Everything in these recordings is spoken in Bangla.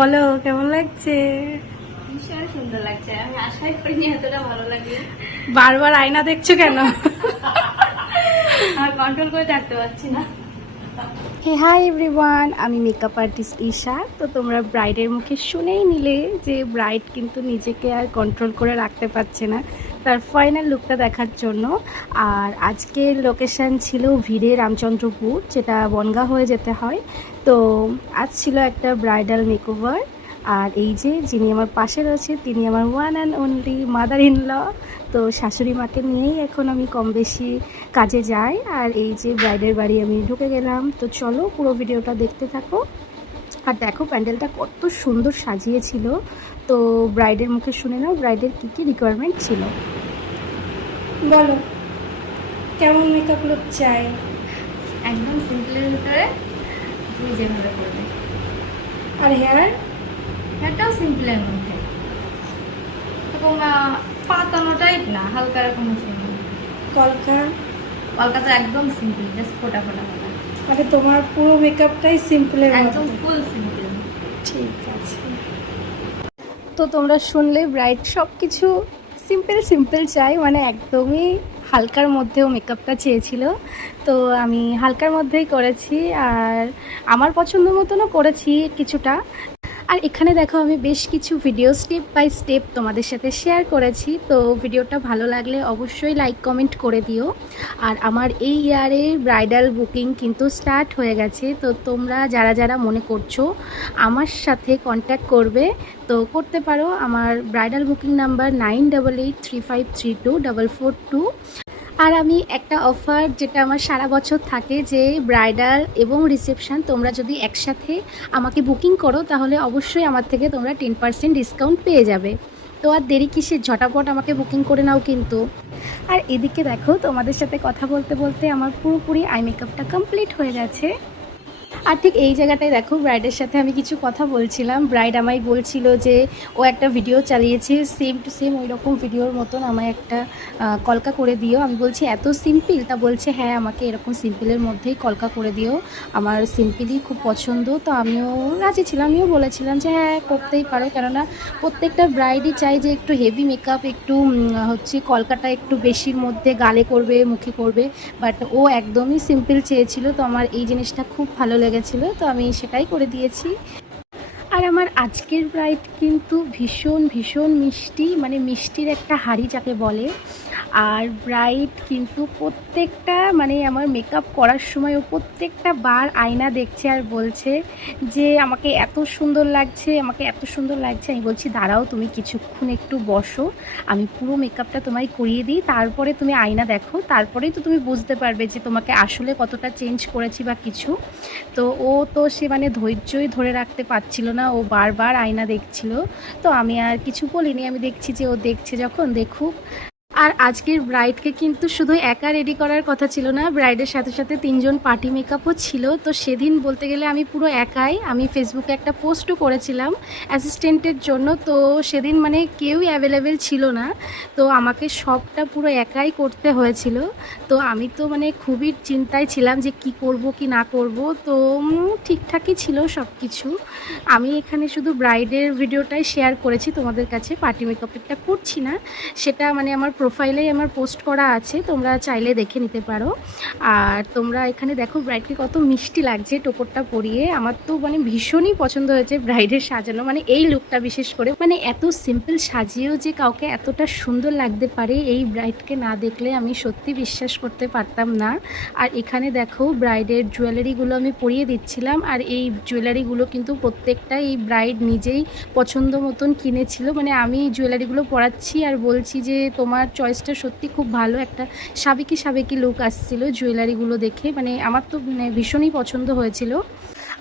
বলো কেমন লাগছে? ভীষণ সুন্দর লাগছে। আমি আশাই করিনি এতটা ভালো লাগে। বারবার আয়না দেখছ কেন? আর কন্ট্রোল করে থাকতে পারছি না। হে হাই এভরিওয়ান আমি মেকআপ আর্টিস্ট ঈশা। তো তোমরা ব্রাইডের মুখে শুনেই নিলে যে ব্রাইড কিন্তু নিজেকে আর কন্ট্রোল করে রাখতে পারছে না। তার ফাইনাল লুকটা দেখার জন্য। আর আজকের লোকেশান ছিল ভিড়ে রামচন্দ্রপুর, যেটা বনগা হয়ে যেতে হয়। তো আজ ছিল একটা ব্রাইডাল মেকওভার আর এই যে যিনি আমার পাশে রয়েছে, তিনি আমার one and only mother in law তো শাশুড়ি মাকে নিয়েই এখন আমি কম বেশি কাজে যাই। আর এই যে ব্রাইডের বাড়ি আমি ঢুকে গেলাম। তো চলো পুরো ভিডিওটা দেখতে থাকো। আর দেখো প্যান্ডেলটা কত সুন্দর সাজিয়েছিল। তো ব্রাইডের মুখে শুনে নাও ব্রাইডের কী কী রিকোয়ারমেন্ট ছিল। বলো কেমন মেকআপ লুক চাই? একদম সিম্পলের ভিতরে তুমি যেভাবে করবে। আর হেয়ার হেয়ারটাও সিম্পলের মধ্যে। এরকম আহ, পাতানো টাইপ না হালকা এরকম ছিল কলকা? কলকাতা একদম সিম্পল জাস্ট ফোটা ফোটা ফোটা। মানে তোমার পুরো মেকআপটাই সিম্পলের একদম ফুল সিম্পল ঠিক আছে। তো তোমরা শুনলে ব্রাইট সব কিছু সিম্পল সিম্পল চাই মানে একদমই হালকার মধ্যেও মেকআপটা চেয়েছিল। তো আমি হালকার মধ্যেই করেছি আর আমার পছন্দ মতনও করেছি কিছুটা। আর এখানে দেখো আমি বেশ কিছু ভিডিও স্টেপ বাই স্টেপ তোমাদের সাথে শেয়ার করেছি। তো ভিডিওটা ভালো লাগলে অবশ্যই লাইক কমেন্ট করে দিও। আর আমার এই ইয়ারে ব্রাইডাল বুকিং কিন্তু স্টার্ট হয়ে গেছে। তো তোমরা যারা যারা মনে করছ আমার সাথে কন্ট্যাক্ট করবে, তো করতে পারো। আমার bridal booking number nine double eight three five three two double four two আর আমি একটা অফার যেটা আমার সারা বছর থাকে যে ব্রাইডাল এবং রিসেপশান তোমরা যদি একসাথে আমাকে বুকিং করো, তাহলে অবশ্যই আমার থেকে তোমরা টেন পার্সেন্ট ডিসকাউন্ট পেয়ে যাবে। তো আর দেরি কিসের? ঝটাপট আমাকে বুকিং করে নাও কিন্তু। আর এদিকে দেখো, তোমাদের সাথে কথা বলতে বলতে আমার পুরোপুরি আই মেকআপটা কমপ্লিট হয়ে গেছে। আর ঠিক এই জায়গাটায় দেখো ব্রাইডের সাথে আমি কিছু কথা বলছিলাম। ব্রাইড আমায় বলছিল যে, ও একটা ভিডিও চালিয়েছে সেম টু সেম ওই রকম ভিডিওর মতন আমায় একটা কলকা করে দিও। আমি বলছি, এত সিম্পল তা বলছে হ্যাঁ আমাকে এরকম সিম্পলের মধ্যেই কলকা করে দিও। আমার সিম্পলই খুব পছন্দ। তো আমিও রাজি ছিলাম, আমিও বলেছিলাম যে হ্যাঁ করতেই পারো। কেননা প্রত্যেকটা ব্রাইডই চাই যে, একটু হেভি মেকআপ একটু হচ্ছে কলকাটা একটু বেশির মধ্যে গালে করবে, মুখে করবে। বাট ও একদমই সিম্পল চেয়েছিল। তো আমার এই জিনিসটা খুব ভালো লেগেছিলো তো আমি সেটাই করে দিয়েছি। আর আমার আজকের ব্রাইড কিন্তু ভীষণ ভীষণ মিষ্টি মানে মিষ্টির একটা হাড়ি যাকে বলে। আর ব্রাইড কিন্তু প্রত্যেকটা মানে আমার মেকআপ করার সময় ও প্রত্যেকটা বার আয়না দেখছে আর বলছে যে, আমাকে এত সুন্দর লাগছে, আমাকে এত সুন্দর লাগছে। আমি বলছি, দাঁড়াও, তুমি কিছুক্ষণ একটু বসো। আমি পুরো মেকআপটা তোমায় করিয়ে দিই। তারপরে তুমি আয়না দেখো। তারপরেই তো তুমি বুঝতে পারবে যে, তোমাকে আসলে কতটা চেঞ্জ করেছি বা কিছু। তো ও তো সে মানে ধৈর্যই ধরে রাখতে পারছিল না। ও বারবার আয়না দেখছিল। তো আমি আর কিছু বলিনি, আমি দেখছি যে ও দেখছে যখন, দেখুক। আর আজকের ব্রাইডকে কিন্তু শুধু একা রেডি করার কথা ছিল না ব্রাইডের সাথে সাথে তিনজন পার্টি মেকআপও ছিল। তো সেদিন বলতে গেলে আমি পুরো একাই, আমি ফেসবুকে একটা পোস্টও করেছিলাম অ্যাসিস্ট্যান্টের জন্য। তো সেদিন মানে কেউই অ্যাভেলেবেল ছিল না, তো আমাকে সবটা পুরো একাই করতে হয়েছিল। তো আমি তো মানে খুবই চিন্তায় ছিলাম যে কি করব, কি না করব। তো ঠিকঠাকই ছিল সব কিছু আমি এখানে শুধু ব্রাইডের ভিডিওটাই শেয়ার করেছি, তোমাদের কাছে পার্টি মেকআপেরটা করছি না। সেটা মানে আমার প্রোফাইলেই আমার পোস্ট করা আছে, তোমরা চাইলে দেখে নিতে পারো। আর তোমরা এখানে দেখো ব্রাইডকে কত মিষ্টি লাগছে টোপরটা পরিয়ে। আমার তো মানে ভীষণই পছন্দ হয়েছে ব্রাইডের সাজানো মানে এই লুকটা বিশেষ করে। মানে এত সিম্পল সাজিয়েও যে কাউকে এতটা সুন্দর লাগতে পারে, এই ব্রাইডকে না দেখলে আমি সত্যি বিশ্বাস করতে পারতাম না। আর এখানে দেখো ব্রাইডের জুয়েলারিগুলো আমি পরিয়ে দিচ্ছিলাম, আর এই জুয়েলারিগুলো কিন্তু প্রত্যেকটা এই ব্রাইড নিজেই পছন্দ মতন কিনেছিল। মানে আমি জুয়েলারিগুলো পরাচ্ছি আর বলছি যে তোমার চয়েসটা সত্যি খুব ভালো। একটা সাবেকি সাবেকি লুক আসছিল জুয়েলারিগুলো দেখে। মানে আমার তো মানে ভীষণই পছন্দ হয়েছিল।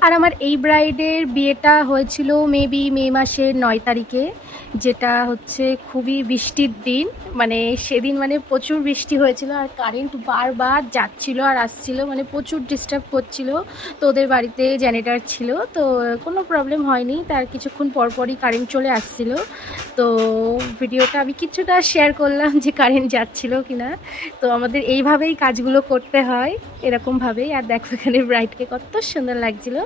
আর আমার এই ব্রাইডের বিয়েটা হয়েছিল মেবি মে মাসের নয় তারিখে। যেটা হচ্ছে খুবই বৃষ্টির দিন। মানে সেদিন মানে প্রচুর বৃষ্টি হয়েছিল আর কারেন্ট বারবার যাচ্ছিল আর আসছিল। মানে প্রচুর ডিস্টার্ব করছিল। তো ওদের বাড়িতে জেনারেটার ছিল। তো কোনো প্রবলেম হয়নি। তার কিছুক্ষণ পরপরই কারেন্ট চলে আসছিল। তো ভিডিওটা আমি কিছুটা শেয়ার করলাম যে কারেন্ট যাচ্ছিল কিনা। তো আমাদের এইভাবেই কাজগুলো করতে হয়। এরকমভাবেই। আর দেখো এখানে ব্রাইডকে কত সুন্দর লাগছিল।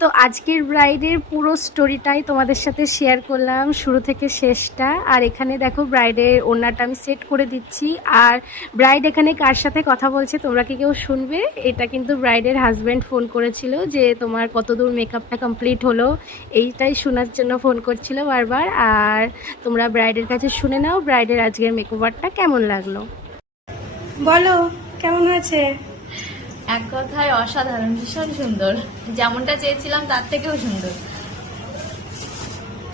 তো আজকের ব্রাইডের পুরো স্টোরিটাই তোমাদের সাথে শেয়ার করলাম, শুরু থেকে শেষটা। আর এখানে দেখো ব্রাইডের ওড়নাটা আমি সেট করে দিচ্ছি। আর ব্রাইড এখানে কার সাথে কথা বলছে তোমরা কি কেউ শুনবে? এটা কিন্তু ব্রাইডের হাজব্যান্ড ফোন করেছিল যে তোমার কতদূর মেকআপটা কমপ্লিট হলো। এইটাই শোনার জন্য ফোন করছিল বারবার। আর তোমরা ব্রাইডের কাছে শুনে নাও ব্রাইডের আজকের মেকওভারটা কেমন লাগল। বলো, কেমন হয়েছে? এক কথায় অসাধারণ ভীষণ সুন্দর। যেমনটা চেয়েছিলাম তার থেকেও সুন্দর।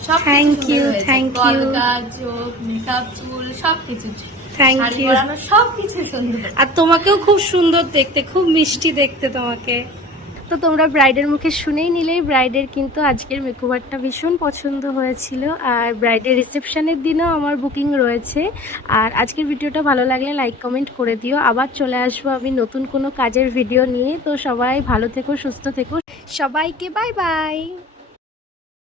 সব থ্যাংক ইউ থ্যাংক ইউ কলকা চোখ মেকআপ চুল সবকিছু। থ্যাংক ইউ সবকিছু সুন্দর। আর তোমাকেও খুব সুন্দর দেখতে খুব মিষ্টি দেখতে তোমাকে। তো তোমরা ব্রাইডের মুখে শুনেই নিলেই ব্রাইডের কিন্তু আজকের মেকওভারটা ভীষণ পছন্দ হয়েছিল। আর ব্রাইডের রিসেপশনের দিনও আমার বুকিং রয়েছে। আর আজকের ভিডিওটা ভালো লাগলে লাইক, কমেন্ট করে দিও। আবার চলে আসব আমি নতুন কোনো কাজের ভিডিও নিয়ে। তো সবাই ভালো থেকো, সুস্থ থেকো। সবাইকে বাই বাই।